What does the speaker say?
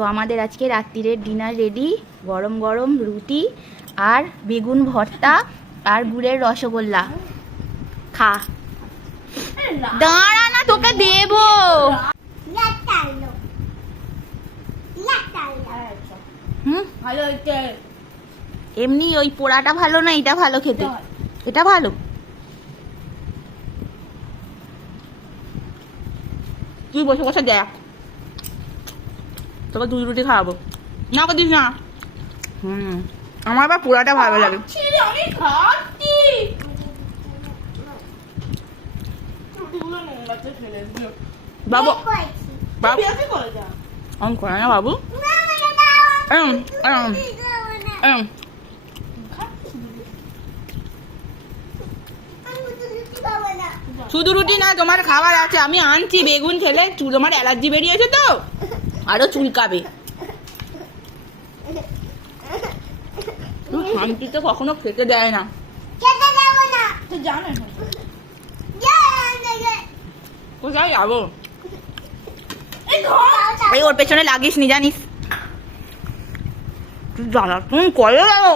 তো আমাদের আজকে রাত্রিরের ডিনার রেডি। গরম গরম রুটি আর বেগুন ভর্তা আর গুড়ের রসগোল্লা। খা, দাঁড়া না, তোকে দেবো। এমনি ওই পোড়াটা ভালো না, এটা ভালো খেতে? এটা ভালো। তুই বসে বসে দেখ, তোকে 2 রুটি খাওয়াবো। না দিস না। আমার আবার পোড়াটা ভালো লাগে। বাবু বাবু অন করে না বাবু। শুধু রুটি না, তোমার খাবার আছে, আমি আনছি। বেগুন খেলে তোমার অ্যালার্জি বেরিয়েছে তো আরো চুলকাবে। শান্তিতে কখনো খেতে দেয় না। কোথায় যাবো? এই ওর পেছনে লাগিস নি, জানিস? জ্বালা তুমি করে যাবো।